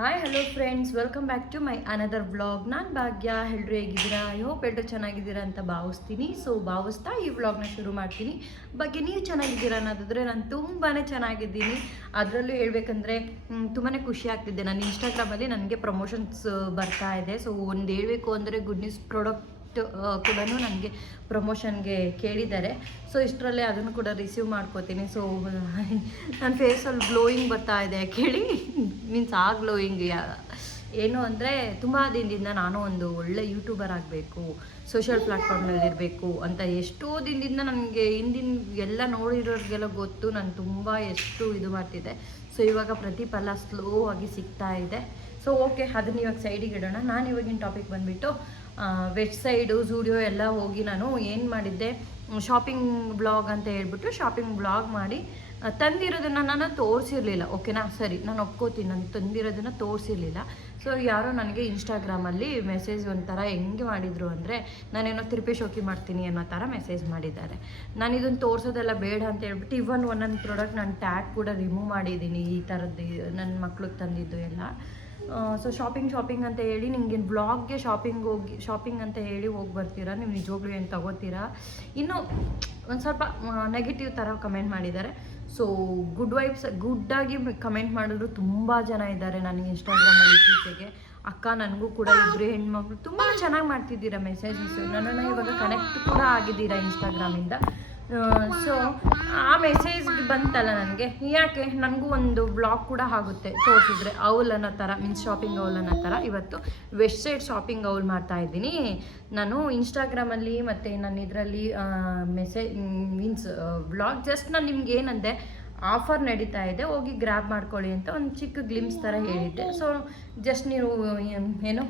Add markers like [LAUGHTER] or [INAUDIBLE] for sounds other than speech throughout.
Hi hello friends welcome back to my another vlog ನಾನು ಭಾಗ್ಯ. ಎಲ್ಲರೂ ಹೇಗಿದ್ದೀರಾ? ಐ ಹೋಪ್ ಎಲ್ಲರೂ ಚೆನ್ನಾಗಿದ್ದೀರಾ ಅಂತ ಭಾವಿಸ್ತೀನಿ. ಸೊ ಭಾವಿಸ್ತಾ ಈ ವ್ಲಾಗ್ನ ಶುರು ಮಾಡ್ತೀನಿ. ಬಗ್ಗೆ ನೀವು ಚೆನ್ನಾಗಿದ್ದೀರಾ ಅನ್ನೋದಾದ್ರೆ ನಾನು ತುಂಬಾ ಚೆನ್ನಾಗಿದ್ದೀನಿ. ಅದರಲ್ಲೂ ಹೇಳಬೇಕಂದ್ರೆ ತುಂಬಾ ಖುಷಿ ಆಗ್ತಿದೆ. ನನ್ನ ಇನ್ಸ್ಟಾಗ್ರಾಮಲ್ಲಿ ನನಗೆ ಪ್ರಮೋಷನ್ಸ್ ಬರ್ತಾ ಇದೆ. ಸೊ ಒಂದು ಹೇಳಬೇಕು ಅಂದರೆ ಗುಡ್ ನ್ಯೂಸ್ ಪ್ರಾಡಕ್ಟ್ ಕೂಡ ನನಗೆ ಪ್ರಮೋಷನ್ಗೆ ಕೇಳಿದ್ದಾರೆ. ಸೊ ಇಷ್ಟರಲ್ಲೇ ಅದನ್ನು ಕೂಡ ರಿಸೀವ್ ಮಾಡ್ಕೋತೀನಿ. ಸೊ ನನ್ನ ಫೇಸಲ್ಲಿ ಗ್ಲೋಯಿಂಗ್ ಬರ್ತಾ ಇದೆ ಕೇಳಿ. [LAUGHS] ಮೀನ್ಸ್ ಆ ಗ್ಲೋಯಿಂಗ್ ಏನು ಅಂದರೆ ತುಂಬ ದಿನದಿಂದ ನಾನು ಒಂದು ಒಳ್ಳೆ ಯೂಟ್ಯೂಬರ್ ಆಗಬೇಕು ಸೋಷಿಯಲ್ ಪ್ಲ್ಯಾಟ್ಫಾರ್ಮ್ನಲ್ಲಿ ಇರಬೇಕು ಅಂತ ಎಷ್ಟೋ ದಿನದಿಂದ ನನಗೆ ಹಿಂದಿನ ಎಲ್ಲ ನೋಡಿರೋರಿಗೆಲ್ಲ ಗೊತ್ತು. ನಾನು ತುಂಬ ಎಷ್ಟು ಇದು ಮಾಡ್ತಿದ್ದೆ ಸೊ ಇವಾಗ ಪ್ರತಿಫಲ ಸ್ಲೋ ಆಗಿ ಸಿಗ್ತಾ ಇದೆ. ಸೊ ಓಕೆ ಅದನ್ನ ಇವಾಗ ಸೈಡಿಗೆ ಇಡೋಣ. ನಾನು ಇವಾಗಿನ ಟಾಪಿಕ್ ಬಂದುಬಿಟ್ಟು ವೆಬ್ಸೈಡು ಝೂಡಿಯೋ ಎಲ್ಲ ಹೋಗಿ ನಾನು ಏನು ಮಾಡಿದ್ದೆ? ಶಾಪಿಂಗ್ ಬ್ಲಾಗ್ ಅಂತ ಹೇಳ್ಬಿಟ್ಟು ಶಾಪಿಂಗ್ ಬ್ಲಾಗ್ ಮಾಡಿ ತಂದಿರೋದನ್ನು ನಾನು ತೋರಿಸಿರ್ಲಿಲ್ಲ ಓಕೆನಾ ಸರಿ, ನಾನು ಒಪ್ಕೋತೀನಿ, ನಾನು ತಂದಿರೋದನ್ನು ತೋರಿಸಿರ್ಲಿಲ್ಲ. ಸೊ ಯಾರೋ ನನಗೆ ಇನ್ಸ್ಟಾಗ್ರಾಮಲ್ಲಿ ಮೆಸೇಜ್ ಒಂಥರ ಹೆಂಗೆ ಮಾಡಿದರು ಅಂದರೆ, ನಾನೇನೋ ತಿರುಪಿ ಶೋಕಿ ಮಾಡ್ತೀನಿ ಅನ್ನೋ ಥರ ಮೆಸೇಜ್ ಮಾಡಿದ್ದಾರೆ. ನಾನು ಇದನ್ನು ತೋರಿಸೋದೆಲ್ಲ ಬೇಡ ಅಂತ ಹೇಳ್ಬಿಟ್ಟು ಇವನ್ ಒಂದೊಂದು ಪ್ರಾಡಕ್ಟ್ ನಾನು ಟ್ಯಾಗ್ ಕೂಡ ರಿಮೂವ್ ಮಾಡಿದ್ದೀನಿ ಈ ಥರದ್ದು, ನನ್ನ ಮಕ್ಳಿಗೆ ತಂದಿದ್ದು ಎಲ್ಲ. ಸೊ ಶಾಪಿಂಗ್ ಶಾಪಿಂಗ್ ಅಂತ ಹೇಳಿ ನಿಮಗೆ ಬ್ಲಾಗ್ಗೆ ಶಾಪಿಂಗ್ ಹೋಗಿ ಶಾಪಿಂಗ್ ಅಂತ ಹೇಳಿ ಹೋಗಿ ಬರ್ತೀರಾ? ನೀವು ನಿಜವಾಗ್ಲೂ ಏನು ತಗೋತೀರಾ? ಇನ್ನು ಒಂದು ಸ್ವಲ್ಪ ನೆಗೆಟಿವ್ ಥರ ಕಮೆಂಟ್ ಮಾಡಿದ್ದಾರೆ. ಸೊ ಗುಡ್ ವೈಬ್ಸ್ ಗುಡ್ಡಾಗಿ ಕಮೆಂಟ್ ಮಾಡಿದ್ರು ತುಂಬ ಜನ ಇದ್ದಾರೆ ನನಗೆ ಇನ್ಸ್ಟಾಗ್ರಾಮಲ್ಲಿ ಇತ್ತೀಚೆಗೆ. ಅಕ್ಕ ನನಗೂ ಕೂಡ ಇಬ್ಬರು ಹೆಣ್ಮಕ್ಳು ತುಂಬ ಚೆನ್ನಾಗಿ ಮಾಡ್ತಿದ್ದೀರಾ ಮೆಸೇಜಸ್ ನನ್ನನ್ನು ಇವಾಗ ಕನೆಕ್ಟ್ ಕೂಡ ಆಗಿದ್ದೀರಾ ಇನ್ಸ್ಟಾಗ್ರಾಮಿಂದ ಸೊ ಆ ಮೆಸೇಜ್ ಬಂತಲ್ಲ ನನಗೆ. ಯಾಕೆ? ನನಗೂ ಒಂದು ಬ್ಲಾಗ್ ಕೂಡ ಆಗುತ್ತೆ ತೋರಿಸಿದ್ರೆ. ಔಲ್ ಅನ್ನೋ ಥರ ಮೀನ್ಸ್ ಶಾಪಿಂಗ್ ಔಲ್ ಅನ್ನೋ ಥರ ಇವತ್ತು ವೆಸ್ಟ್ ಸೈಡ್ ಶಾಪಿಂಗ್ ಔಲ್ ಮಾಡ್ತಾ ಇದ್ದೀನಿ. ನಾನು ಇನ್ಸ್ಟಾಗ್ರಾಮಲ್ಲಿ ಮತ್ತು ನಾನು ಇದರಲ್ಲಿ ಮೆಸೇಜ್ ಮೀನ್ಸ್ ಬ್ಲಾಗ್ ಜಸ್ಟ್ ನಾನು ನಿಮ್ಗೆ ಏನಂದೆ ಆಫರ್ ನಡೀತಾ ಇದೆ, ಹೋಗಿ ಗ್ರ್ಯಾಬ್ ಮಾಡ್ಕೊಳ್ಳಿ ಅಂತ ಒಂದು ಚಿಕ್ಕ ಗ್ಲಿಮ್ಸ್ ಥರ ಹೇಳಿದ್ದೆ. ಸೊ ಜಸ್ಟ್ ನೀವು ಏನ್-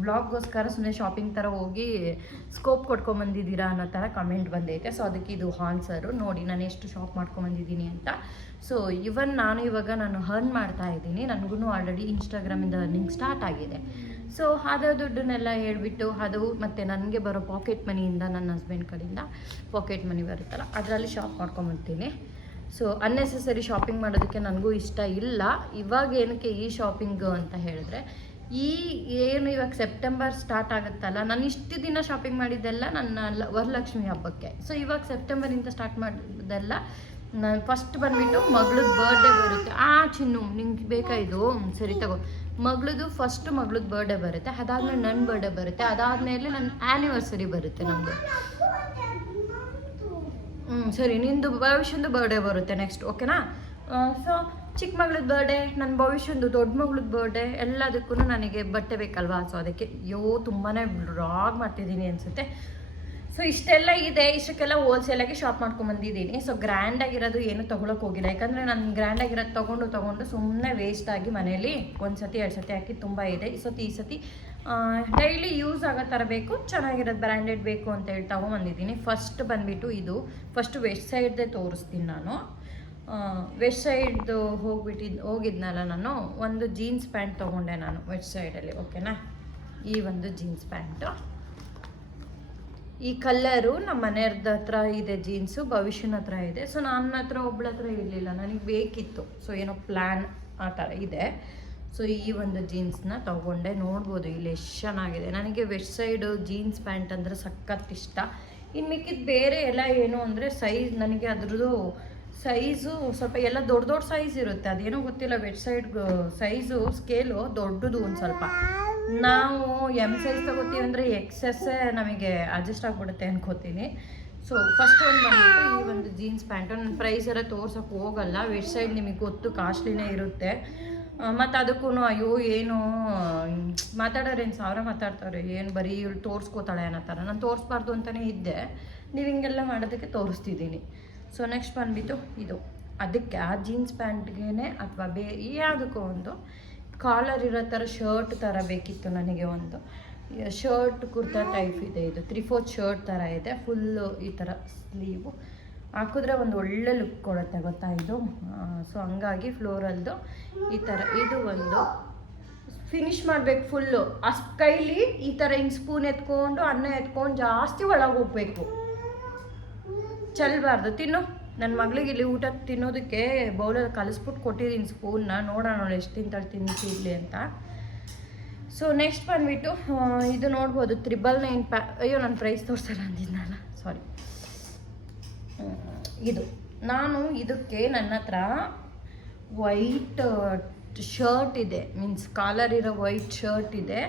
ಬ್ಲಾಗ್ಗೋಸ್ಕರ ಸುಮ್ಮನೆ ಶಾಪಿಂಗ್ ಥರ ಹೋಗಿ ಸ್ಕೋಪ್ ಕೊಟ್ಕೊಂಬಂದಿದ್ದೀರಾ ಅನ್ನೋ ಥರ ಕಮೆಂಟ್ ಬಂದೈತೆ. ಸೊ ಅದಕ್ಕೆ ಇದು ಆನ್ಸರು ನೋಡಿ, ನಾನು ಎಷ್ಟು ಶಾಪ್ ಮಾಡ್ಕೊಂಬಂದಿದ್ದೀನಿ ಅಂತ. ಸೊ ಇವನ್ ನಾನು ಇವಾಗ ನಾನು ಹರ್ನ್ ಮಾಡ್ತಾ ಇದ್ದೀನಿ. ನನಗೂ ಆಲ್ರೆಡಿ ಇನ್ಸ್ಟಾಗ್ರಾಮಿಂದ ಅರ್ನಿಂಗ್ ಸ್ಟಾರ್ಟ್ ಆಗಿದೆ. ಸೊ ಅದ ದುಡ್ಡನ್ನೆಲ್ಲ ಹೇಳಿಬಿಟ್ಟು, ಅದು ಮತ್ತು ನನಗೆ ಬರೋ ಪಾಕೆಟ್ ಮನಿಯಿಂದ ನನ್ನ ಹಸ್ಬೆಂಡ್ ಕಡೆಯಿಂದ ಪಾಕೆಟ್ ಮನಿ ಬರುತ್ತಲ್ಲ, ಅದರಲ್ಲಿ ಶಾಪ್ ಮಾಡ್ಕೊಂಬರ್ತೀನಿ ಸೊ ಅನ್ನೆಸೆಸರಿ ಶಾಪಿಂಗ್ ಮಾಡೋದಕ್ಕೆ ನನಗೂ ಇಷ್ಟ ಇಲ್ಲ. ಇವಾಗ ಏನಕ್ಕೆ ಈ ಶಾಪಿಂಗ್ ಅಂತ ಹೇಳಿದ್ರೆ, ಈ ಏನು ಇವಾಗ ಸೆಪ್ಟೆಂಬರ್ ಸ್ಟಾರ್ಟ್ ಆಗುತ್ತಲ್ಲ, ನಾನು ಇಷ್ಟು ದಿನ ಶಾಪಿಂಗ್ ಮಾಡಿದ್ದೆಲ್ಲ ನನ್ನ ವರಲಕ್ಷ್ಮಿ ಹಬ್ಬಕ್ಕೆ. ಸೊ ಇವಾಗ ಸೆಪ್ಟೆಂಬರಿಂದ ಸ್ಟಾರ್ಟ್ ಮಾಡಿದ್ದೆಲ್ಲ ನಾನು ಫಸ್ಟ್ ಬಂದುಬಿಟ್ಟು ಮಗಳದ್ದು ಬರ್ಡೇ ಬರುತ್ತೆ. ಆ, ಚಿನ್ನು, ನಿಂಗೆ ಬೇಕಾ ಇದು? ಸರಿ, ತಗೋ. ಮಗಳದು ಫಸ್ಟ್ ಮಗಳದ್ದು ಬರ್ಡೇ ಬರುತ್ತೆ. ಅದಾದ್ಮೇಲೆ ನನ್ನ ಬರ್ಡೇ ಬರುತ್ತೆ. ಅದಾದಮೇಲೆ ನನ್ನ ಆ್ಯನಿವರ್ಸರಿ ಬರುತ್ತೆ ನಮ್ಮದು ಹ್ಞೂ ಸರಿ, ನಿಂದು ಭವಿಷ್ಯಂದು ಬರ್ಡೇ ಬರುತ್ತೆ ನೆಕ್ಸ್ಟ್ ಓಕೆನಾ ಸೊ ಚಿಕ್ಕ ಮಗಳದ್ ಬರ್ಡೇ ನನ್ನ ಭವಿಷ್ಯಂದು ದೊಡ್ಡ ಮಗಳದ್ದು ಬರ್ಡೇ ಎಲ್ಲದಕ್ಕೂ ನನಗೆ ಬಟ್ಟೆ ಬೇಕಲ್ವಾ? ಸೊ ಅದಕ್ಕೆ ಅಯ್ಯೋ ತುಂಬಾ ಬ್ಲಾಗ್ ಮಾಡ್ತಿದ್ದೀನಿ ಅನಿಸುತ್ತೆ. ಸೊ ಇಷ್ಟೆಲ್ಲ ಇದೆ, ಇಷ್ಟಕ್ಕೆಲ್ಲ ಹೋಲ್ಸೇಲಾಗಿ ಶಾಪ್ ಮಾಡ್ಕೊಂಬಂದಿದ್ದೀನಿ ಸೊ ಗ್ರ್ಯಾಂಡಾಗಿರೋದು ಏನು ತೊಗೊಳಕ್ಕೆ ಹೋಗಿಲ್ಲ. ಯಾಕಂದರೆ ನಾನು ಗ್ರ್ಯಾಂಡಾಗಿರೋದು ತೊಗೊಂಡು ತೊಗೊಂಡು ಸುಮ್ಮನೆ ವೇಸ್ಟ್ ಆಗಿ ಮನೇಲಿ ಒಂದು ಸತಿ ಎರಡು ಸತಿ ಹಾಕಿ ತುಂಬ ಇದೆ. ಈ ಸತಿ ಈ ಸತಿ ಡೈಲಿ ಯೂಸ್ ಆಗೋ ಥರ ಬೇಕು, ಚೆನ್ನಾಗಿರೋದು ಬ್ರ್ಯಾಂಡೆಡ್ ಬೇಕು ಅಂತ ಹೇಳಿ ತೊಗೊಂಬಂದಿದ್ದೀನಿ. ಫಸ್ಟ್ ಬಂದುಬಿಟ್ಟು ಇದು. ಫಸ್ಟ್ ವೆಸ್ಟ್ ಸೈಡ್ದೇ ತೋರಿಸ್ತೀನಿ ನಾನು. ವೆಸ್ಟ್ ಸೈಡ್ದು ಹೋಗ್ಬಿಟ್ಟಿದ್ದು ಹೋಗಿದ್ನಲ್ಲ ನಾನು. ಒಂದು ಜೀನ್ಸ್ ಪ್ಯಾಂಟ್ ತೊಗೊಂಡೆ ನಾನು ವೆಸ್ಟ್ ಸೈಡಲ್ಲಿ ಓಕೆನಾ ಈ ಒಂದು ಜೀನ್ಸ್ ಪ್ಯಾಂಟು ಈ ಕಲ್ಲರು ನಮ್ಮ ಮನೆಯವ್ರದ್ದು ಹತ್ರ ಇದೆ, ಜೀನ್ಸು, ಭವಿಷ್ಯನ ಹತ್ರ ಇದೆ. ಸೊ ನನ್ನ ಹತ್ರ, ಒಬ್ಳ ಹತ್ರ ಇರಲಿಲ್ಲ. ನನಗೆ ಬೇಕಿತ್ತು. ಸೊ ಏನೋ ಪ್ಲ್ಯಾನ್ ಆ ಥರ ಇದೆ. ಸೊ ಈ ಒಂದು ಜೀನ್ಸ್ನ ತೊಗೊಂಡೆ. ನೋಡ್ಬೋದು ಇಲ್ಲಿ ಎಷ್ಟು ಚೆನ್ನಾಗಿದೆ. ನನಗೆ ವೆಸ್ಟ್ ಸೈಡು ಜೀನ್ಸ್ ಪ್ಯಾಂಟ್ ಅಂದರೆ ಸಖತ್ ಇಷ್ಟ. ಇನ್ನು ಮಿಕ್ಕಿದ ಬೇರೆ ಎಲ್ಲ ಏನು ಅಂದರೆ ಸೈಜ್ ನನಗೆ ಅದ್ರದ್ದು ಸೈಜು ಸ್ವಲ್ಪ ಎಲ್ಲ ದೊಡ್ಡ ದೊಡ್ಡ ಸೈಜ್ ಇರುತ್ತೆ. ಅದೇನೋ ಗೊತ್ತಿಲ್ಲ ವೆಬ್ಸೈಟ್ ಸೈಜು ಸ್ಕೇಲು ದೊಡ್ಡದು ಒಂದು ಸ್ವಲ್ಪ. ನಾವು ಎಂ ಸೈಜ್ ತಗೋತೀವಿ ಅಂದರೆ ಎಕ್ಸ್ ಎಸ್ ನಮಗೆ ಅಡ್ಜಸ್ಟ್ ಆಗಿಬಿಡುತ್ತೆ ಅನ್ಕೋತೀನಿ. ಸೊ ಫಸ್ಟ್ ಒಂದು ಬಂದ್ಬಿಟ್ಟು ಈ ಒಂದು ಜೀನ್ಸ್ ಪ್ಯಾಂಟು ನನ್ನ ಪ್ರೈಸ್ ಎಲ್ಲ ತೋರ್ಸೋಕೆ ಹೋಗಲ್ಲ. ವೆಬ್ಸೈಟ್ ನಿಮಗೆ ಗೊತ್ತು ಕಾಸ್ಟ್ಲಿನೇ ಇರುತ್ತೆ. ಮತ್ತು ಅದಕ್ಕೂ ಅಯ್ಯೋ, ಏನು, ಮಾತಾಡೋರು ಏನು ಸಾವಿರ ಮಾತಾಡ್ತಾರೆ? ಏನು ಬರೀ ಇವ್ರು ತೋರಿಸ್ಕೋತಾಳೆ ಅನ್ನೋ ಥರ. ನಾನು ತೋರಿಸ್ಬಾರ್ದು ಅಂತಲೇ ಇದ್ದೆ. ನೀವು ಹಿಂಗೆಲ್ಲ ಮಾಡೋದಕ್ಕೆ ತೋರಿಸ್ತಿದ್ದೀನಿ. ಸೊ ನೆಕ್ಸ್ಟ್ ಬಂದುಬಿಟ್ಟು ಇದು. ಅದಕ್ಕೆ ಆ ಜೀನ್ಸ್ ಪ್ಯಾಂಟ್ಗೆ ಅಥವಾ ಬೇ ಯಾವುದಕ್ಕೂ ಒಂದು ಕಾಲರ್ ಇರೋ ಥರ ಶರ್ಟ್ ಥರ ಬೇಕಿತ್ತು ನನಗೆ ಒಂದು. ಶರ್ಟ್ ಕುರ್ತಾ ಟೈಪ್ ಇದೆ ಇದು. ತ್ರೀ ಫೋರ್ತ್ ಶರ್ಟ್ ಥರ ಇದೆ. ಫುಲ್ಲು ಈ ಥರ ಸ್ಲೀವು ಹಾಕಿದ್ರೆ ಒಂದು ಒಳ್ಳೆ ಲುಕ್ ಕೊಡುತ್ತೆ ಗೊತ್ತಾ ಇದು? ಸೊ ಹಂಗಾಗಿ ಫ್ಲೋರಲ್ದು ಈ ಥರ. ಇದು ಒಂದು ಫಿನಿಶ್ ಮಾಡಬೇಕು ಫುಲ್ಲು ಆ ಕೈಲಿ ಈ ಥರ ಹಿಂಗೆ ಸ್ಪೂನ್ ಎತ್ಕೊಂಡು, ಅನ್ನ ಎತ್ಕೊಂಡು ಜಾಸ್ತಿ ಒಳಗೆ ಹೋಗ್ಬೇಕು. ಚೆಲ್ಲಬಾರ್ದು ತಿನ್ನು. ನನ್ನ ಮಗಳಿಗೆ ಇಲ್ಲಿ ಊಟ ತಿನ್ನೋದಕ್ಕೆ ಬೌಲಲ್ಲಿ ಕಲಿಸ್ಬಿಟ್ಟು ಕೊಟ್ಟಿದ್ದೀನಿ ಸ್ಪೂನ್ನ ನೋಡೋಣ ಎಷ್ಟು ತಿಂತಾಳೆ ತಿನ್ನಿಸಿರ್ಲಿ ಅಂತ. ಸೊ ನೆಕ್ಸ್ಟ್ ಬಂದುಬಿಟ್ಟು ಇದು ನೋಡ್ಬೋದು ತ್ರಿಬಲ್ ನೈನ್ ಪ್ಯಾ ಅಯ್ಯೋ, ನಾನು ಪ್ರೈಸ್ ತೋರಿಸಲ್ಲ ಅಂದಿದ್ನಲ್ಲ. ಸಾರಿ ಇದು. ನಾನು ಇದಕ್ಕೆ ನನ್ನ ಹತ್ರ ವೈಟ್ ಶರ್ಟ್ ಇದೆ. ಮೀನ್ಸ್ ಕಾಲರ್ ಇರೋ ವೈಟ್ ಶರ್ಟ್ ಇದೆ.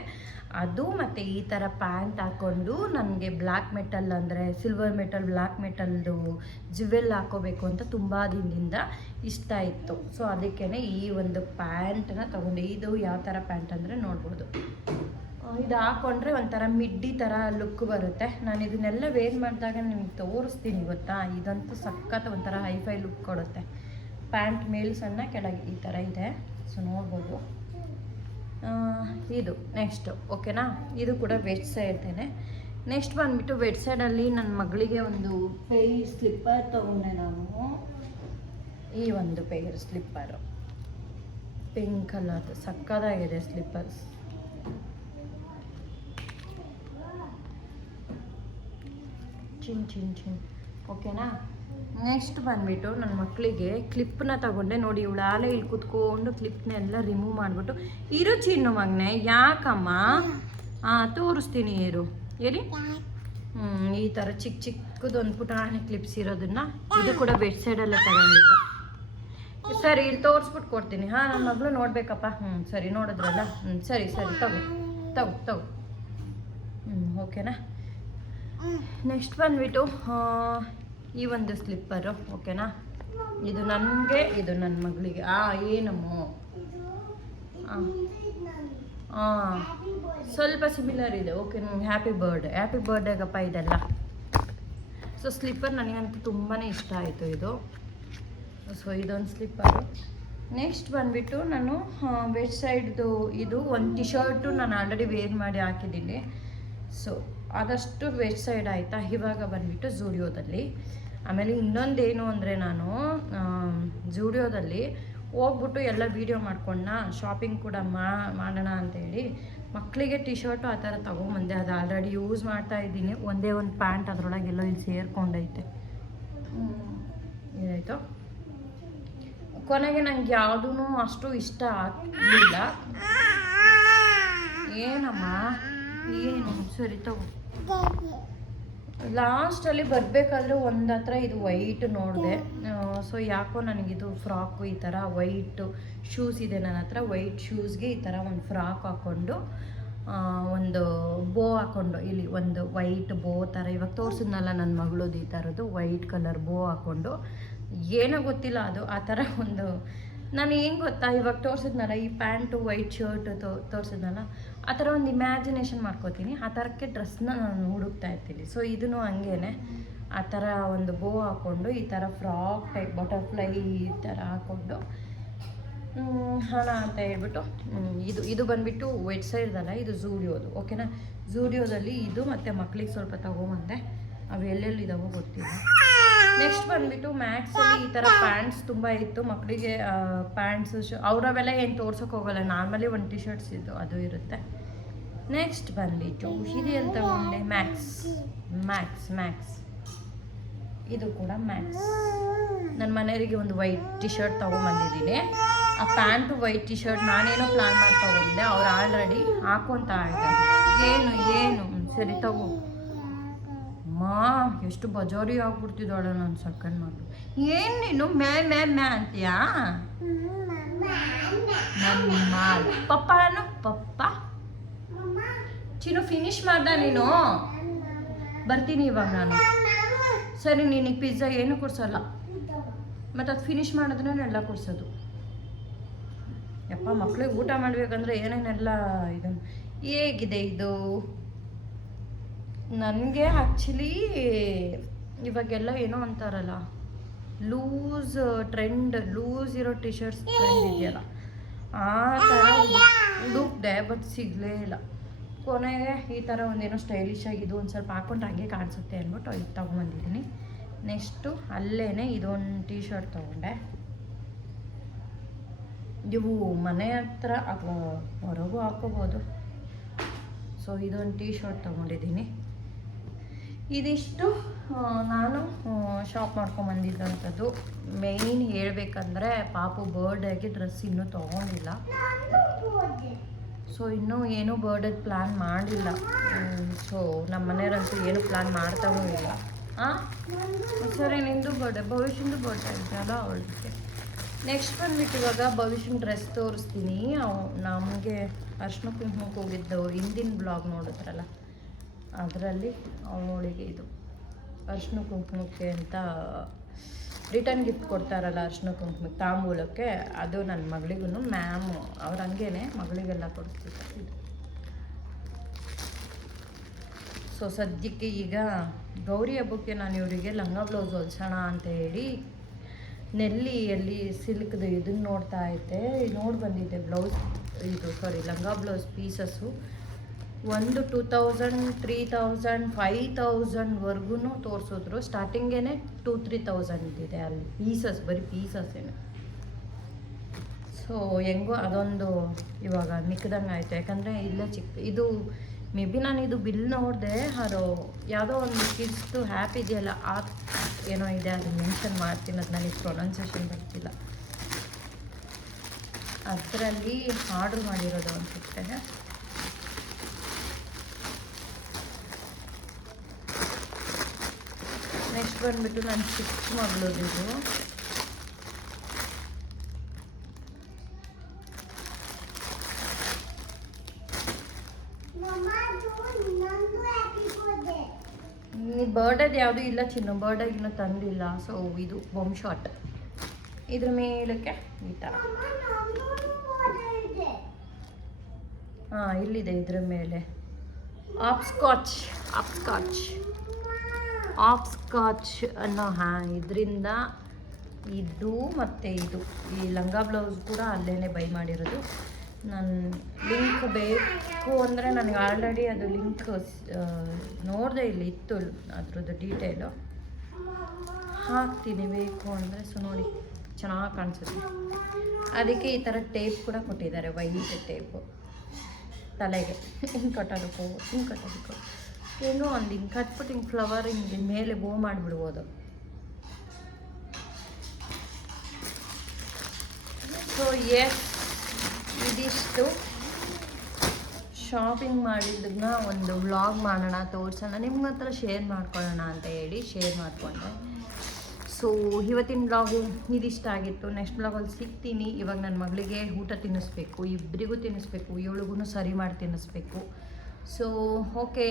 ಅದು ಮತ್ತು ಈ ಥರ ಪ್ಯಾಂಟ್ ಹಾಕ್ಕೊಂಡು ನನಗೆ ಬ್ಲ್ಯಾಕ್ ಮೆಟಲ್ ಅಂದರೆ ಸಿಲ್ವರ್ ಮೆಟಲ್, ಬ್ಲ್ಯಾಕ್ ಮೆಟಲ್ದು ಜುವೆಲ್ ಹಾಕೋಬೇಕು ಅಂತ ತುಂಬ ದಿನದಿಂದ ಇಷ್ಟ ಇತ್ತು. ಸೊ ಅದಕ್ಕೇ ಈ ಒಂದು ಪ್ಯಾಂಟನ್ನ ತೊಗೊಂಡೆ. ಇದು ಯಾವ ಥರ ಪ್ಯಾಂಟ್ ಅಂದರೆ ನೋಡ್ಬೋದು. ಇದು ಹಾಕೊಂಡ್ರೆ ಒಂಥರ ಮಿಡ್ಡಿ ಥರ ಲುಕ್ ಬರುತ್ತೆ. ನಾನು ಇದನ್ನೆಲ್ಲ ವೇರ್ ಮಾಡಿದಾಗ ನಿಮ್ಗೆ ತೋರಿಸ್ತೀನಿ, ಗೊತ್ತಾ? ಇದಂತೂ ಸಖತ್ ಒಂಥರ ಹೈಫೈ ಲುಕ್ ಕೊಡುತ್ತೆ. ಪ್ಯಾಂಟ್ ಮೇಲ್ ಸಣ್ಣ, ಕೆಳಗೆ ಈ ಥರ ಇದೆ. ಸೊ, ನೋಡ್ಬೋದು. ಇದು ನೆಕ್ಸ್ಟು ಓಕೆನಾ ಇದು ಕೂಡ ವೆಜ್ ಸೈಡ್ದೇನೆ ನೆಕ್ಸ್ಟ್ ಬಂದುಬಿಟ್ಟು ವೆಜ್ ಸೈಡಲ್ಲಿ ನನ್ನ ಮಗಳಿಗೆ ಒಂದು ಪೇರ್ ಸ್ಲಿಪ್ಪರ್ ತೊಗೊಂಡೆ ನಾನು. ಈ ಒಂದು ಪೇರ್ ಸ್ಲಿಪ್ಪರು ಪಿಂಕ್ ಕಲರ್ದು ಸಕ್ಕದಾಗಿದೆ ಸ್ಲಿಪ್ಪರ್ಸ್ ಚಿನ್ ಚಿನ್ ಚಿನ್. ಓಕೆನಾ ನೆಕ್ಸ್ಟ್ ಬಂದ್ಬಿಟ್ಟು ನನ್ನ ಮಕ್ಕಳಿಗೆ ಕ್ಲಿಪ್ನ ತಗೊಂಡೆ. ನೋಡಿ ಇವಳು ಆಲೆ ಇಲ್ಲಿ ಕುತ್ಕೊಂಡು ಕ್ಲಿಪ್ನೆಲ್ಲ ರಿಮೂವ್ ಮಾಡಿಬಿಟ್ಟು ಇರು ಚಿನ್ನು ಮಗನೆ ಯಾಕಮ್ಮ? ಹಾಂ ತೋರಿಸ್ತೀನಿ ಇರು. ಹೇಳಿ ಹ್ಞೂ ಈ ಥರ ಚಿಕ್ಕ ಚಿಕ್ಕದೊಂದು ಪುಟಾಣಿ ಕ್ಲಿಪ್ಸ್ ಇರೋದನ್ನ ಇದು ಕೂಡ ಬೆಡ್ ಸೈಡಲ್ಲೇ ತಗೊಂಡಿದ್ದು. ಸರಿ ಇಲ್ಲಿ ತೋರಿಸ್ಬಿಟ್ಟು ಕೊಡ್ತೀನಿ. ಹಾಂ ನನ್ನ ಮಗಳು ನೋಡಬೇಕಪ್ಪ. ಹ್ಞೂ ಸರಿ ನೋಡಿದ್ರಲ್ಲ? ಹ್ಞೂ ಸರಿ ಸರಿ ತಗೋ ತಗೋ ತಗೋ. ಹ್ಞೂ ಓಕೆನಾ? ನೆಕ್ಸ್ಟ್ ಬಂದ್ಬಿಟ್ಟು ಈ ಒಂದು ಸ್ಲಿಪ್ಪರು, ಓಕೆನಾ? ಇದು ನನಗೆ, ಇದು ನನ್ನ ಮಗಳಿಗೆ. ಆ, ಏನಮ್ಮು? ಹಾಂ ಸ್ವಲ್ಪ ಸಿಮಿಲರ್ ಇದೆ, ಓಕೆ ಹ್ಯಾಪಿ ಬರ್ಡೇ ಹ್ಯಾಪಿ ಬರ್ಡೇಗಪ್ಪ ಇದೆಲ್ಲ. ಸೊ ಸ್ಲಿಪ್ಪರ್ ನನಗಂತೂ ತುಂಬಾ ಇಷ್ಟ ಆಯಿತು ಇದು. ಸೊ ಇದೊಂದು ಸ್ಲಿಪ್ಪರು ನೆಕ್ಸ್ಟ್ ಬಂದುಬಿಟ್ಟು ನಾನು ವೆಜ್ ಸೈಡ್ದು ಇದು, ಒಂದು ಟಿ ಶರ್ಟು ನಾನು ಆಲ್ರೆಡಿ ವೇರ್ ಮಾಡಿ ಹಾಕಿದ್ದೀನಿ. ಸೊ ಆದಷ್ಟು ವೆಜ್ ಸೈಡ್ ಆಯಿತಾ? ಇವಾಗ ಬಂದುಬಿಟ್ಟು ಜೂಡಿಯೋದಲ್ಲಿ. ಆಮೇಲೆ ಇನ್ನೊಂದೇನು ಅಂದರೆ ನಾನು ಜೂಡಿಯೋದಲ್ಲಿ ಹೋಗ್ಬಿಟ್ಟು ಎಲ್ಲ ವೀಡಿಯೋ ಮಾಡ್ಕೊಂಡ ಶಾಪಿಂಗ್ ಕೂಡ ಮಾಡೋಣ ಅಂತೇಳಿ ಮಕ್ಕಳಿಗೆ ಟಿ ಶರ್ಟು ಆ ಥರ ತೊಗೊಂಬಂದೆ. ಅದು ಆಲ್ರೆಡಿ ಯೂಸ್ ಮಾಡ್ತಾ ಇದ್ದೀನಿ. ಒಂದೇ ಒಂದು ಪ್ಯಾಂಟ್ ಅದರೊಳಗೆಲ್ಲೋ ಇಲ್ಲಿ ಸೇರ್ಕೊಂಡೈತೆ. ಏನಾಯಿತು? ಕೊನೆಗೆ ನಂಗೆ ಯಾವುದೂ ಅಷ್ಟು ಇಷ್ಟ ಆಗಲಿಲ್ಲ. ಏನಮ್ಮ? ಏನು? ಸರಿ ತಗೋ. ಲಾಸ್ಟಲ್ಲಿ ಬರಬೇಕಾದ್ರೆ ಒಂದು ಹತ್ರ ಇದು ವೈಟ್ ನೋಡಿದೆ. ಸೊ ಯಾಕೋ ನನಗಿದು ಫ್ರಾಕು ಈ ಥರ ವೈಟ್ ಶೂಸ್ ಇದೆ ನನ್ನ ಹತ್ರ. ವೈಟ್ ಶೂಸ್ಗೆ ಈ ಥರ ಒಂದು ಫ್ರಾಕ್ ಹಾಕ್ಕೊಂಡು ಒಂದು ಬೋ ಹಾಕ್ಕೊಂಡು ಇಲ್ಲಿ ಒಂದು ವೈಟ್ ಬೋ ಥರ ಇವಾಗ ತೋರಿಸಿದ್ನಲ್ಲ ನನ್ನ ಮಗಳದು ಈ ಥರದ್ದು ವೈಟ್ ಕಲರ್ ಬೋ ಹಾಕೊಂಡು. ಏನೋ ಗೊತ್ತಿಲ್ಲ ಅದು, ಆ ಥರ ಒಂದು, ನಾನು ಏನು ಗೊತ್ತಾ? ಇವಾಗ ತೋರಿಸಿದ್ನಲ್ಲ, ಈ ಪ್ಯಾಂಟು ವೈಟ್ ಶರ್ಟ್ ತೋ, ತೋರಿಸಿದ್ನಲ್ಲ. ಆ ಥರ ಒಂದು ಇಮ್ಯಾಜಿನೇಷನ್ ಮಾಡ್ಕೋತೀನಿ. ಆ ಥರಕ್ಕೆ ಡ್ರೆಸ್ನ ನಾನು ಹುಡುಕ್ತಾ ಇರ್ತೀನಿ. ಸೊ ಇದನ್ನು ಹಂಗೇನೆ. ಆ ಥರ ಒಂದು ಬೋ ಹಾಕ್ಕೊಂಡು ಈ ಥರ ಫ್ರಾಕ್ ಟೈಪ್ ಬಟರ್ಫ್ಲೈ ಈ ಥರ ಹಾಕ್ಕೊಂಡು ಹಣ ಅಂತ ಹೇಳ್ಬಿಟ್ಟು ಇದು ಇದು ಬಂದ್ಬಿಟ್ಟು ವೆಟ್ ಸೈಡ್ದಲ್ಲ ಇದು ಝೂಡಿಯೋದು ಓಕೆನಾ ಝೂಡಿಯೋದಲ್ಲಿ ಇದು ಮತ್ತು ಮಕ್ಳಿಗೆ ಸ್ವಲ್ಪ ತಗೊಂಬಂದೆ. ಅವು ಎಲ್ಲೆಲ್ಲಿದ್ದಾವೋ ಗೊತ್ತಿಲ್ಲ. ನೆಕ್ಸ್ಟ್ ಬಂದ್ಬಿಟ್ಟು ಮ್ಯಾಕ್ಸಲ್ಲಿ ಈ ಥರ ಪ್ಯಾಂಟ್ಸ್ ತುಂಬ ಇತ್ತು. ಮಕ್ಕಳಿಗೆ ಪ್ಯಾಂಟ್ಸ್ ಅವರವೆಲ್ಲ ಏನು ತೋರ್ಸೋಕೆ ಹೋಗಲ್ಲ. ನಾರ್ಮಲಿ ಒಂದು ಟಿ ಶರ್ಟ್ಸ್ ಇದ್ದು ಅದು ಇರುತ್ತೆ. ನೆಕ್ಸ್ಟ್ ಬಂದ್ಬಿಟ್ಟು ಇದು ಅಂತ ತಗೊಂಡೆ ಮ್ಯಾಕ್ಸ್ ಮ್ಯಾಕ್ಸ್ ಮ್ಯಾಕ್ಸ್ ಇದು ಕೂಡ ಮ್ಯಾಕ್ಸ್ ನನ್ನ ಮನೆಯವರಿಗೆ ಒಂದು ವೈಟ್ ಟಿ ಶರ್ಟ್ ತೊಗೊಂಬಂದಿದ್ದೀನಿ. ಆ ಪ್ಯಾಂಟು ವೈಟ್ ಟಿ ಶರ್ಟ್ ನಾನೇನೋ ಪ್ಲ್ಯಾನ್ ಮಾಡಿ ತೊಗೊಂಡೆ ಅವ್ರು ಆಲ್ರೆಡಿ ಹಾಕೊಂತ ಇದ್ದಾರೆ ಏನು ಏನು? ಸರಿ, ತಗೋ. ಎಷ್ಟು ಬಜಾರಿ ಆಗ್ಬಿಡ್ತಿದ್ದಾಳೆ ನನ್ನ ಸಕ್ಕನ್ ಮಗಳು. ಏನು ನೀನು? ಮ್ಯಾ ಮ್ಯಾ ಮ್ಯಾ ಅಂತೀಯಾ? ನನ್ನ ಮಾಲ್ ಪಪ್ಪ ಚಿನ್ನು ಫಿನಿಶ್ ಮಾಡ್ದ ನೀನು? ಬರ್ತೀನಿ ಇವಾಗ ನಾನು. ಸರಿ, ನಿನಗೆ ಪಿಜ್ಜಾ ಏನು ಕೊಡ್ಸಲ್ಲ? ಮತ್ತು ಅದು ಫಿನಿಶ್ ಮಾಡಿದ್ರೆ ಎಲ್ಲ ಕೊಡ್ಸೋದು. ಯಪ್ಪ, ಮಕ್ಳಿಗೆ ಊಟ ಮಾಡಬೇಕಂದ್ರೆ ಏನೇನೆಲ್ಲ ಇದು ಹೇಗಿದೆ ಇದು? ನನಗೆ ಆ್ಯಕ್ಚುಲಿ ಇವಾಗೆಲ್ಲ ಏನೋ ಅಂತಾರಲ್ಲ ಲೂಸ್ ಟ್ರೆಂಡ್ ಲೂಸ್ ಇರೋ ಟಿ ಶರ್ಟ್ಸ್ ಟ್ರೆಂಡ್ ಇದೆಯಲ್ಲ, ಆ ಥರ ಹುಡುಕ್ದೆ ಬಟ್ ಸಿಗಲೇ ಇಲ್ಲ. ಕೊನೆಗೆ ಈ ಥರ ಒಂದೇನೋ ಸ್ಟೈಲಿಶ್ ಆಗಿದ್ದು ಒಂದು ಸ್ವಲ್ಪ ಹಾಕ್ಕೊಂಡು ಹಂಗೆ ಕಾಣಿಸುತ್ತೆ ಅಂದ್ಬಿಟ್ಟು ಇದು ತೊಗೊಂಬಂದಿದ್ದೀನಿ. ನೆಕ್ಸ್ಟು ಅಲ್ಲೇ ಇದೊಂದು ಟೀ ಶರ್ಟ್ ತೊಗೊಂಡೆ. ಇವು ಮನೆ ಹತ್ರ ಅಥವಾ ಹೊರಗೂ ಹಾಕೋಬೋದು. ಸೊ ಇದೊಂದು ಟೀ ಶರ್ಟ್ ತೊಗೊಂಡಿದ್ದೀನಿ. ಇದಿಷ್ಟು ನಾನು ಶಾಪ್ ಮಾಡ್ಕೊಂಬಂದಿದ್ದಂಥದ್ದು. ಮೇಯ್ನ್ ಹೇಳಬೇಕಂದ್ರೆ, ಪಾಪು ಬರ್ಡೇಗೆ ಡ್ರೆಸ್ ಇನ್ನೂ ತೊಗೊಂಡಿಲ್ಲ. ಸೊ ಇನ್ನೂ ಏನೂ ಬರ್ಡೇ ಪ್ಲ್ಯಾನ್ ಮಾಡಿಲ್ಲ. ಸೊ ನಮ್ಮ ಮನೆಯವರಂತೂ ಏನು ಪ್ಲ್ಯಾನ್ ಮಾಡ್ತಾನೂ ಇಲ್ಲ. ಹಾಂ ಸರಿ, ನಿಂದು ಬರ್ಡೇ ಭವಿಷ್ಯದ ಬರ್ಡೇ ಇದೆಯಲ್ಲ ಅವಳಿಗೆ. ನೆಕ್ಸ್ಟ್ ಬಂದ್ಬಿಟ್ಟು ಇವಾಗ ಭವಿಷ್ಯನ ಡ್ರೆಸ್ ತೋರಿಸ್ತೀನಿ. ನಮಗೆ ಅರ್ಶಿನ ಕುಂಕುಮಕ್ಕೆ ಹೋಗಿದ್ದು ಹಿಂದಿನ ಬ್ಲಾಗ್ ನೋಡಿದ್ರಲ್ಲ. ಅದರಲ್ಲಿ ಅವಳಿಗೆ ಇದು ಅರ್ಶಿನ ಕುಂಕುಮಕ್ಕೆ ಅಂತ ರಿಟರ್ನ್ ಗಿಫ್ಟ್ ಕೊಡ್ತಾರಲ್ಲ ಅರ್ಶಿನ ಕುಂಕುಮಕ್ಕೆ ತಾಂಬೂಲಕ್ಕೆ, ಅದು ನನ್ನ ಮಗಳಿಗೂ ಮ್ಯಾಮ್ ಅವ್ರು ಹಂಗೇನೆ ಮಗಳಿಗೆಲ್ಲ ಕೊಡ್ತಿದ್ದಾರೆ ಸೊ ಸದ್ಯಕ್ಕೆ ಈಗ ಗೌರಿ ಹಬ್ಬಕ್ಕೆ ನಾನು ಇವರಿಗೆ ಲಂಗ ಬ್ಲೌಸ್ ಹೊಲ್ಸೋಣ ಅಂತ ಹೇಳಿ ನೆಲ್ಲಿಯಲ್ಲಿ ಸಿಲ್ಕ್ದು ಇದನ್ನು ನೋಡ್ತಾ ಇದ್ದೆ. ನೋಡಿ ಬಂದಿದ್ದೆ ಬ್ಲೌಸ್ ಇದು ಸಾರಿ ಲಂಗ ಬ್ಲೌಸ್ ಪೀಸಸ್ಸು ಒಂದು two thousand, three thousand, five ತೌಸಂಡ್ವರೆಗೂ ತೋರಿಸಿದ್ರು. ಸ್ಟಾರ್ಟಿಂಗೇನೆ ಟೂ, ತ್ರೀ ತೌಸಂಡ್ ಇದೆ ಅಲ್ಲಿ. ಪೀಸಸ್, ಬರೀ ಪೀಸಸ್ಸೇನೆ ಸೊ, ಹೆಂಗೋ ಅದೊಂದು ಇವಾಗ ಮಿಕ್ಕದಂಗೆ ಆಯಿತು. ಯಾಕಂದರೆ ಇಲ್ಲೇ ಚಿಕ್ಕ, ಇದು ಮೇ ಬಿ ನಾನು ಇದು ಬಿಲ್ ನೋಡಿದೆ ಅದು ಯಾವುದೋ ಒಂದು ಕಿಡ್ಸ್ದು ಹ್ಯಾಪ್ ಇದೆಯಲ್ಲ, ಆ ಏನೋ ಇದೆ, ಅದು ಮೆನ್ಷನ್ ಮಾಡ್ತೀನಿ ಅದು ನನಗೆ ಪ್ರೊನೌನ್ಸೇಷನ್ ಬರ್ತಿಲ್ಲ. ಅದರಲ್ಲಿ ಆರ್ಡ್ರ್ ಮಾಡಿರೋದು ಅನಿಸುತ್ತೆ ನೆಕ್ಸ್ಟ್ ಬಂದ್ಬಿಟ್ಟು ನಾನು ಚಿಕ್ಕ ಈ ಬರ್ಡೇದು ಯಾವುದೂ ಇಲ್ಲ ಚಿನ್ನ. ಬರ್ಡೇ ಇನ್ನೂ ತಂದಿಲ್ಲ. ಸೊ ಇದು ಬೊಮ್ ಶಾಟ್ ಇದ್ರ ಮೇಲಕ್ಕೆ ಈ ಥರ ಹಾಂ ಇಲ್ಲಿದೆ ಇದ್ರ ಮೇಲೆ. Hopscotch hopscotch hopscotch ಅನ್ನೋ, ಹಾ, ಇದರಿಂದ ಇದು ಮತ್ತು ಇದು. ಈ ಲಂಗ ಬ್ಲೌಸ್ ಕೂಡ ಅಲ್ಲೇ ಬೈ ಮಾಡಿರೋದು. ನಾನು ಲಿಂಕ್ ಬೇಕು ಅಂದರೆ ನನಗೆ ಆಲ್ರೆಡಿ ಅದು ಲಿಂಕ್ ನೋಡಿದೆ ಇಲ್ಲಿ ಇತ್ತು ಅದ್ರದ್ದು ಡೀಟೇಲು. ಹಾಕ್ತೀನಿ, ಬೇಕು ಅಂದರೆ ಸೊ ನೋಡಿ, ಚೆನ್ನಾಗಿ ಕಾಣಿಸುತ್ತೆ. ಅದಕ್ಕೆ ಈ ಥರ ಟೇಪ್ ಕೂಡ ಕೊಟ್ಟಿದ್ದಾರೆ, ವೈಟ್ ಟೇಪು. ತಲೆಗೆ. ಹಿಂಗೆ ಕಟ್ಟೋದಕ್ಕೂ ಹಿಂಗೆ ಕಟ್ಟೋದಕ್ಕೂ. ಏನೋ ಒಂದು ಹಿಂಗೆ ಕಟ್ಬಿಟ್ಟು ಹಿಂಗೆ ಫ್ಲವರ್ ಹಿಂಗೆ ಮೇಲೆ ಬೋ ಮಾಡಿಬಿಡ್ಬೋದು. ಸೊ ಎಸ್ ಇದಿಷ್ಟು ಶಾಪಿಂಗ್ ಮಾಡಿದ್ದನ್ನ ಒಂದು ವ್ಲಾಗ್ ಮಾಡೋಣ, ತೋರಿಸೋಣ ನಿಮ್ಮ ಹತ್ರ ಶೇರ್ ಮಾಡ್ಕೊಳ್ಳೋಣ ಅಂತ ಹೇಳಿ ಶೇರ್ ಮಾಡಿಕೊಂಡೆ. ಸೊ ಇವತ್ತಿನ ಬ್ಲಾಗು ಇದಿಷ್ಟ ಆಗಿತ್ತು. ನೆಕ್ಸ್ಟ್ ಬ್ಲಾಗಲ್ಲಿ ಸಿಗ್ತೀನಿ. ಇವಾಗ ನನ್ನ ಮಗಳಿಗೆ ಊಟ ತಿನ್ನಿಸ್ಬೇಕು ಇಬ್ಬರಿಗೂ ತಿನ್ನಿಸ್ಬೇಕು ಇವಳಿಗೂ ಸರಿ ಮಾಡಿ ತಿನ್ನಿಸ್ಬೇಕು. ಸೊ ಓಕೆ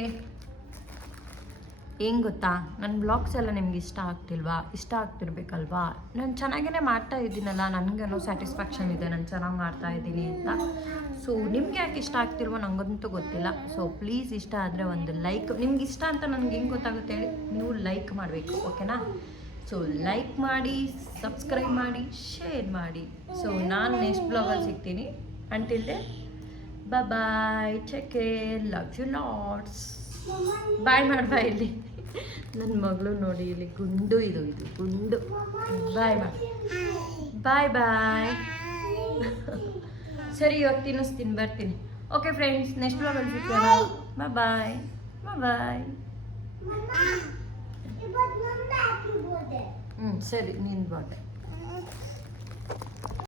ಏನು ಗೊತ್ತಾ? ನನ್ನ ಬ್ಲಾಗ್ಸ್ ಎಲ್ಲ ನಿಮ್ಗೆ ಇಷ್ಟ ಆಗ್ತಿಲ್ವಾ? ಇಷ್ಟ ಆಗ್ತಿರ್ಬೇಕಲ್ವಾ? ನಾನು ಚೆನ್ನಾಗೇ ಮಾಡ್ತಾ ಇದ್ದೀನಲ್ಲ ನನಗೇನೋ ಸ್ಯಾಟಿಸ್ಫ್ಯಾಕ್ಷನ್ ಇದೆ, ನಾನು ಚೆನ್ನಾಗಿ ಮಾಡ್ತಾ ಇದ್ದೀನಿ ಅಂತ. ಸೊ ನಿಮ್ಗೆ ಯಾಕೆ ಇಷ್ಟ ಆಗ್ತಿಲ್ವೋ ನನಗಂತೂ ಗೊತ್ತಿಲ್ಲ. ಸೊ ಪ್ಲೀಸ್ ಇಷ್ಟ ಆದರೆ ಒಂದು ಲೈಕ್ ನಿಮ್ಗೆ ಇಷ್ಟ ಅಂತ ನನಗೆ ಹೆಂಗೆ ಗೊತ್ತಾಗುತ್ತೆ ಹೇಳಿ? ನೀವು ಲೈಕ್ ಮಾಡಬೇಕು ಓಕೆನಾ ಸೊ ಲೈಕ್ ಮಾಡಿ ಸಬ್ಸ್ಕ್ರೈಬ್ ಮಾಡಿ ಶೇರ್ ಮಾಡಿ. ಸೊ ನಾನು ನೆಕ್ಸ್ಟ್ ಬ್ಲಾಗಲ್ಲಿ ಸಿಗ್ತೀನಿ. Until bye check love you lots bye ಮಾಡ್ಬಾ ಇಲ್ಲಿ. ನನ್ನ ಮಗಳು ನೋಡಿ ಇಲ್ಲಿ ಗುಂಡು ಇದು ಇದು ಗುಂಡು. ಬಾಯ್ ಬಾಯ್ ಬಾಯ್ ಬಾಯ್. ಸರಿ ಇವಾಗ ತಿನ್ನಿಸ್ತೀನಿ ಬರ್ತೀನಿ. ಓಕೆ ಫ್ರೆಂಡ್ಸ್ ನೆಕ್ಸ್ಟ್ ಬ್ಲಾಗಲ್ಲಿ ಬಾ ಬಾಯ್ ಬಾಯ್ ಬಾಯ್ ಹ್ಞೂ ಸರಿ ನಿನ್ನ ಬಾಯ್